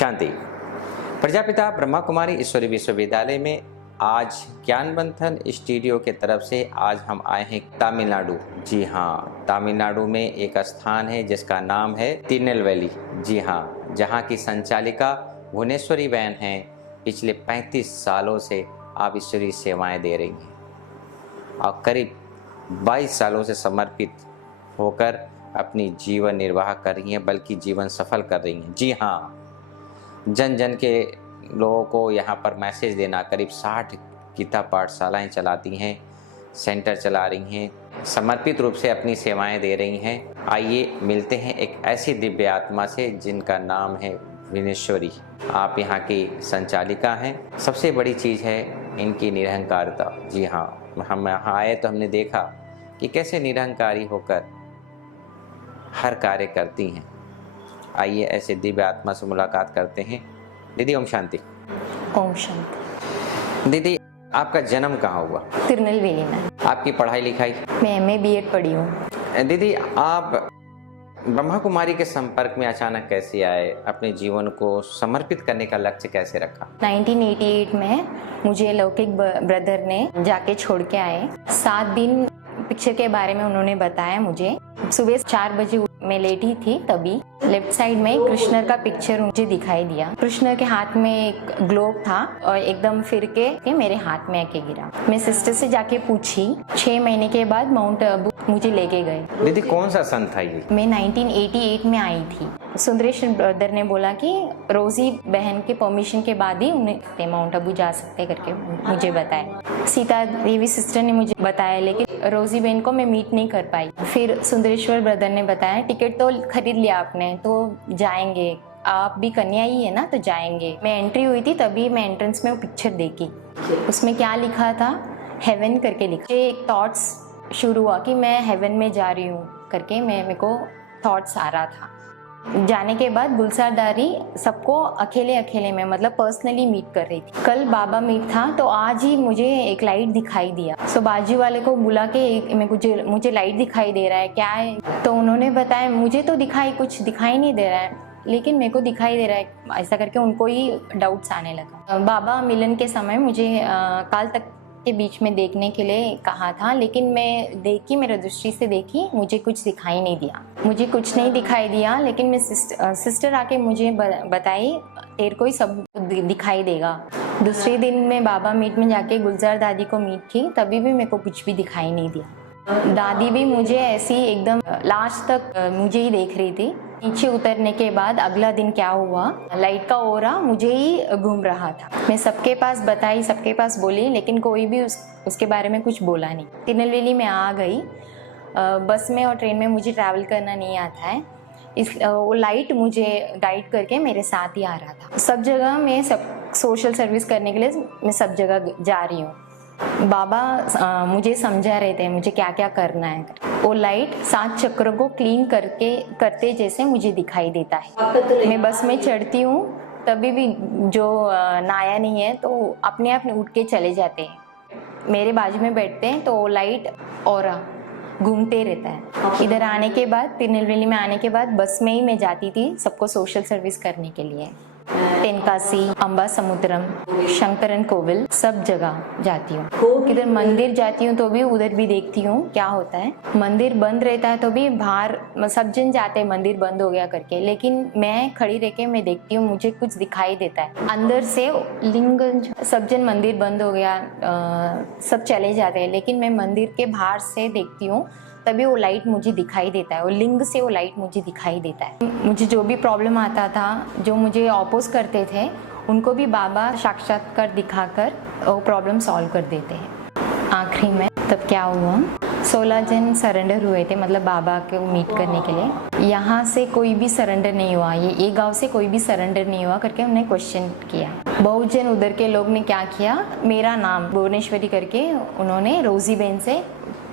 शांति। प्रजापिता ब्रह्मा कुमारी ईश्वरी विश्वविद्यालय में आज ज्ञान मंथन स्टूडियो के तरफ से आज हम आए हैं तमिलनाडु। जी हाँ, तमिलनाडु में एक स्थान है जिसका नाम है तिरुनेलवेली। जी हाँ, जहाँ की संचालिका भुवनेश्वरी बहन हैं। पिछले 35 सालों से आप ईश्वरीय सेवाएं दे रही हैं और करीब 22 सालों से समर्पित होकर अपनी जीवन निर्वाह कर रही हैं, बल्कि जीवन सफल कर रही हैं। जी हाँ, जन जन के लोगों को यहाँ पर मैसेज देना, करीब 60 गीता पाठशालाएँ चलाती हैं, सेंटर चला रही हैं, समर्पित रूप से अपनी सेवाएं दे रही हैं। आइए मिलते हैं एक ऐसी दिव्य आत्मा से जिनका नाम है भुवनेश्वरी। आप यहाँ की संचालिका हैं। सबसे बड़ी चीज़ है इनकी निरहंकारता। जी हाँ, हम यहाँ आए तो हमने देखा कि कैसे निरहंकारी होकर हर कार्य करती हैं। आइए ऐसे दिव्य आत्मा से मुलाकात करते हैं। दीदी ओम शांति। ओम शांति। दीदी, आपका जन्म कहाँ हुआ? तिरुनेलवेली में। आपकी पढ़ाई लिखाई? मैं MA BEd पढ़ी हूँ। दीदी, आप ब्रह्मा कुमारी के संपर्क में अचानक कैसे आए? अपने जीवन को समर्पित करने का लक्ष्य कैसे रखा? 1988 में मुझे लौकिक ब्रदर ने जाके छोड़ के आए। 7 दिन पिक्चर के बारे में उन्होंने बताया मुझे। सुबह 4 बजे मैं लेटी थी, तभी लेफ्ट साइड में कृष्ण का पिक्चर मुझे दिखाई दिया। कृष्ण के हाथ में एक ग्लोब था और एकदम फिर के मेरे हाथ में आके गिरा। मैं सिस्टर से जाके पूछी। 6 महीने के बाद माउंट आबू मुझे लेके गए। दीदी, कौन सा सन था ये? मैं 1988 में आई थी। सुंदरेश ब्रदर ने बोला कि रोजी बहन के परमिशन के बाद ही उन्हें माउंट आबू जा सकते करके मुझे बताया। सीता देवी सिस्टर ने मुझे बताया, लेकिन रोजी बहन को मैं मीट नहीं कर पाई। फिर सुंदरेश्वर ब्रदर ने बताया टिकट तो खरीद लिया आपने, तो जाएंगे, आप भी कन्या ही है ना, तो जाएंगे। मैं एंट्री हुई थी, तभी मैं एंट्रेंस में वो पिक्चर देखी। उसमें क्या लिखा था? हेवन करके लिखा। एक थॉट्स शुरू हुआ कि मैं हेवन में जा रही हूँ करके मेरे को थॉट्स आ रहा था। जाने के बाद गुलसारदारी सबको अकेले में मतलब पर्सनली मीट कर रही थी। कल बाबा मीट था, तो आज ही मुझे एक लाइट दिखाई दिया। सो बाजू वाले को बुला के मुझे लाइट दिखाई दे रहा है, क्या है? तो उन्होंने बताया मुझे तो कुछ दिखाई नहीं दे रहा है, लेकिन मेरे को दिखाई दे रहा है। ऐसा करके उनको ही डाउट्स आने लगा। बाबा मिलन के समय मुझे काल तक के बीच में देखने के लिए कहा था, लेकिन मैं देखी, मेरे दृष्टि से देखी, मुझे कुछ दिखाई नहीं दिया। मुझे कुछ नहीं दिखाई दिया, लेकिन मैं सिस्टर आके मुझे बताई तेरे को ही सब दिखाई देगा। दूसरे दिन मैं बाबा मीट में जाके गुलजार दादी को मीट की, तभी भी मेरे को कुछ भी दिखाई नहीं दिया। दादी भी मुझे ऐसी एकदम लास्ट तक मुझे ही देख रही थी। नीचे उतरने के बाद अगला दिन क्या हुआ, लाइट का ओरा मुझे ही घूम रहा था। मैं सबके पास बताई, सबके पास बोली, लेकिन कोई भी उसके बारे में कुछ बोला नहीं। तिरुनेलवेली में आ गई। बस में और ट्रेन में मुझे ट्रैवल करना नहीं आता है, वो लाइट मुझे गाइड करके मेरे साथ ही आ रहा था। सब जगह मैं सोशल सर्विस करने के लिए मैं सब जगह जा रही हूँ। बाबा मुझे समझा रहे थे मुझे क्या क्या करना है। वो लाइट 7 चक्रों को क्लीन करते जैसे मुझे दिखाई देता है। मैं बस में चढ़ती हूँ, तभी भी जो नाया नहीं है तो अपने आप उठ के चले जाते हैं। मेरे बाजू में बैठते हैं तो वो लाइट और घूमते रहता है। इधर आने के बाद, तिरुनेलवेली में आने के बाद बस में ही मैं जाती थी सबको सोशल सर्विस करने के लिए। तेनकासी, अम्बा समुद्रम, शंकरन कोविल, सब जगह जाती हूँ। इधर मंदिर जाती हूँ तो भी उधर भी देखती हूँ क्या होता है। मंदिर बंद रहता है तो भी बाहर सब जन जाते हैं मंदिर बंद हो गया करके, लेकिन मैं खड़ी रह के मैं देखती हूँ, मुझे कुछ दिखाई देता है अंदर से। लिंग सब जन मंदिर बंद हो गया, सब चले जाते हैं, लेकिन मैं मंदिर के बाहर से देखती हूँ, तभी वो लाइट मुझे दिखाई देता है। वो लिंग से वो लाइट मुझे दिखाई देता है। मुझे जो भी प्रॉब्लम आता था, जो मुझे अपोज करते थे, उनको भी बाबा साक्षात्कार दिखाकर वो प्रॉब्लम सॉल्व कर देते हैं। आखिरी में तब क्या हुआ, 16 जन सरेंडर हुए थे, मतलब बाबा को मीट करने के लिए। यहाँ से कोई भी सरेंडर नहीं हुआ, ये गांव से कोई भी सरेंडर नहीं हुआ करके उन्हें क्वेश्चन किया। बहुत जन उधर के लोग ने क्या किया, मेरा नाम भुवनेश्वरी करके उन्होंने रोजी बहन से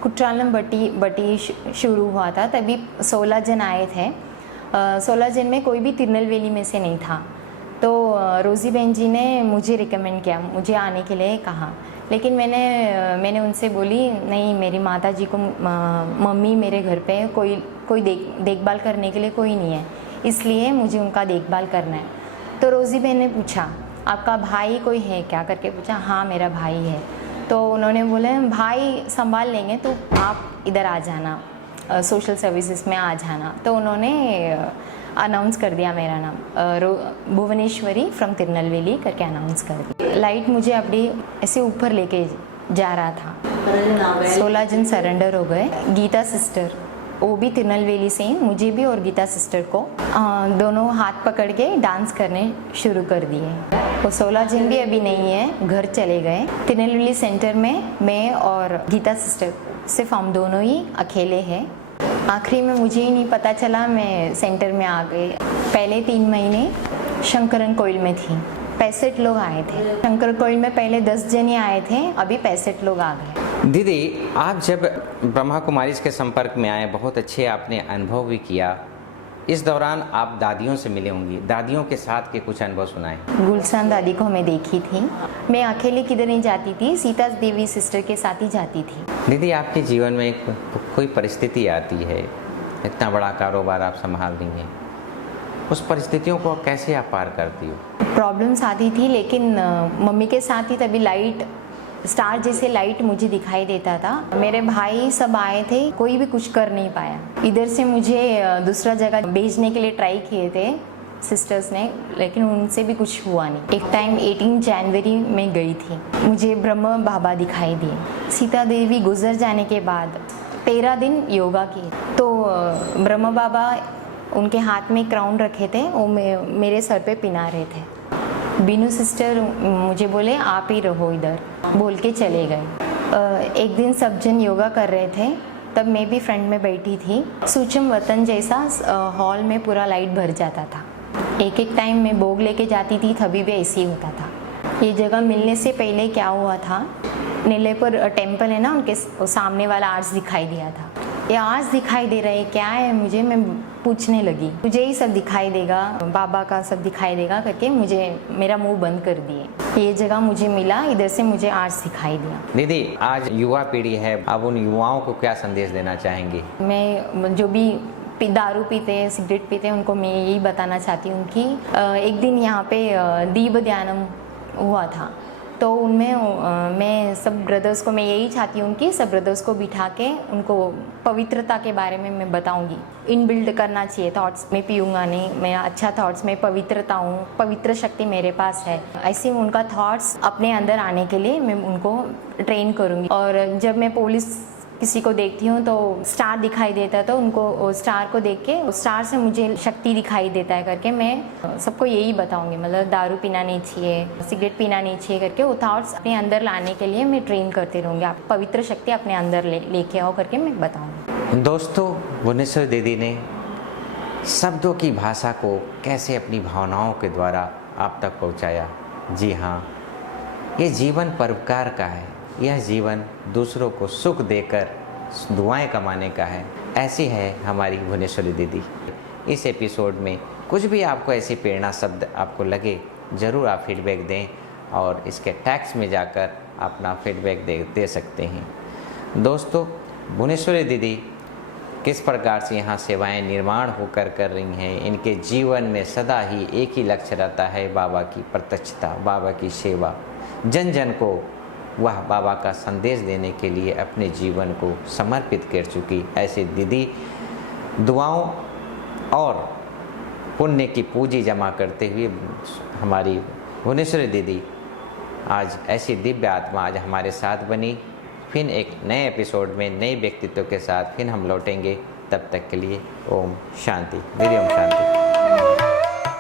कुट्रालम बटी शुरू हुआ था, तभी 16 जन आए थे। 16 जन में कोई भी तिरुनेलवेली में से नहीं था। तो रोजी बहन जी ने मुझे रिकमेंड किया, मुझे आने के लिए कहा, लेकिन मैंने उनसे बोली नहीं, मेरी माता जी को मम्मी मेरे घर पे कोई देखभाल करने के लिए कोई नहीं है, इसलिए मुझे उनका देखभाल करना है। तो रोज़ी बहन ने पूछा आपका भाई कोई है क्या करके पूछा। हाँ मेरा भाई है। तो उन्होंने बोले भाई संभाल लेंगे तो आप इधर आ जाना, सोशल सर्विसेज में आ जाना। तो उन्होंने अनाउंस कर दिया मेरा नाम, भुवनेश्वरी फ्रॉम तिरुनेलवेली करके अनाउंस कर दिया। लाइट मुझे अपनी ऐसे ऊपर लेके जा रहा था। 16 जन सरेंडर हो गए। गीता सिस्टर वो भी तिरुनेलवेली से ही, मुझे भी और गीता सिस्टर को दोनों हाथ पकड़ के डांस करने शुरू कर दिए। वो 16 जन भी अभी नहीं है, घर चले गए। तिरुनेलवेली सेंटर में मैं और गीता सिस्टर सिर्फ हम दोनों ही अकेले हैं। आखिरी में मुझे ही नहीं पता चला मैं सेंटर में आ गई। पहले 3 महीने शंकरन कोइल में थी। 65 लोग आए थे। शंकर कोइल में पहले 10 जन ही आए थे, अभी 65 लोग आ गए। दीदी, आप जब ब्रह्मा कुमारी के संपर्क में आए, बहुत अच्छे आपने अनुभव भी किया। इस दौरान आप दादियों से मिले होंगी, दादियों के साथ के कुछ अनुभव सुनाएं। गुलशन दादी को मैं देखी थी। मैं अकेले किधर नहीं जाती थी, सीता देवी सिस्टर के साथ ही जाती थी। दीदी, आपके जीवन में कोई परिस्थिति आती है, इतना बड़ा कारोबार आप संभाल रही हैं, उस परिस्थितियों को कैसे आप पार करती हो? प्रॉब्लम्स आती थी, लेकिन मम्मी के साथ ही तभी लाइट, स्टार जैसे लाइट मुझे दिखाई देता था। मेरे भाई सब आए थे, कोई भी कुछ कर नहीं पाया। इधर से मुझे दूसरा जगह भेजने के लिए ट्राई किए थे सिस्टर्स ने, लेकिन उनसे भी कुछ हुआ नहीं। एक टाइम 18 जनवरी में गई थी, मुझे ब्रह्म बाबा दिखाई दिए। सीता देवी गुजर जाने के बाद 13 दिन योगा किए, तो ब्रह्म बाबा उनके हाथ में क्राउन रखे थे, वो मेरे सर पे पिना रहे थे। बीनू सिस्टर मुझे बोले आप ही रहो इधर, बोल के चले गए। एक दिन सब जन योगा कर रहे थे, तब मैं भी फ्रंट में बैठी थी। सूचम वतन जैसा हॉल में पूरा लाइट भर जाता था। एक टाइम मैं भोग लेके जाती थी, तभी भी ऐसे ही होता था। ये जगह मिलने से पहले क्या हुआ था, नेलेपुर टेम्पल है ना, उनके सामने वाला आर्च दिखाई दिया था। ये आर्च दिखाई दे रहा है, क्या है मुझे, मैं पूछने लगी। मुझे ही सब दिखाई देगा, बाबा का सब दिखाई देगा करके मुझे मेरा मुंह बंद कर दिए। ये जगह मुझे मिला, इधर से मुझे आर्च दिखाई दिया। दीदी, आज युवा पीढ़ी है, आप उन युवाओं को क्या संदेश देना चाहेंगी? मैं जो भी दारू पीते हैं, सिगरेट पीते हैं, उनको मैं यही बताना चाहती हूँ कि एक दिन यहाँ पे दीप ध्यानम हुआ था, तो उनमें मैं सब ब्रदर्स को मैं यही चाहती हूँ कि सब ब्रदर्स को बिठा के उनको पवित्रता के बारे में मैं बताऊँगी। इनबिल्ड करना चाहिए थॉट्स, मैं पीऊँगा नहीं, मैं अच्छा थॉट्स में पवित्रता हूँ, पवित्र शक्ति मेरे पास है, ऐसे उनका थॉट्स अपने अंदर आने के लिए मैं उनको ट्रेन करूँगी। और जब मैं पुलिस किसी को देखती हूँ तो स्टार दिखाई देता है, तो उनको स्टार को देख के स्टार से मुझे शक्ति दिखाई देता है करके मैं सबको यही बताऊंगी। मतलब दारू पीना नहीं चाहिए, सिगरेट पीना नहीं चाहिए करके वो थॉट्स अपने अंदर लाने के लिए मैं ट्रेन करती रहूँगी। आप पवित्र शक्ति अपने अंदर लेके आओ करके मैं बताऊँगी। दोस्तों, भुवनेश्वरी दीदी ने शब्दों की भाषा को कैसे अपनी भावनाओं के द्वारा आप तक पहुँचाया। जी हाँ, ये जीवन परोपकार का है, यह जीवन दूसरों को सुख देकर दुआएं कमाने का है। ऐसी है हमारी भुवनेश्वरी दीदी। इस एपिसोड में कुछ भी आपको ऐसी प्रेरणा शब्द आपको लगे, ज़रूर आप फीडबैक दें और इसके टैग्स में जाकर अपना फीडबैक दे सकते हैं। दोस्तों, भुवनेश्वरी दीदी किस प्रकार से यहाँ सेवाएं निर्माण होकर कर रही हैं, इनके जीवन में सदा ही एक ही लक्ष्य रहता है, बाबा की प्रत्यक्षता, बाबा की सेवा। जन जन को वह बाबा का संदेश देने के लिए अपने जीवन को समर्पित कर चुकी ऐसी दीदी दुआओं और पुण्य की पूंजी जमा करते हुए हमारी भुवनेश्वरी दीदी आज ऐसी दिव्य आत्मा आज हमारे साथ बनी। फिर एक नए एपिसोड में नए व्यक्तित्व के साथ फिर हम लौटेंगे। तब तक के लिए ओम शांति। दीदी ओम शांति।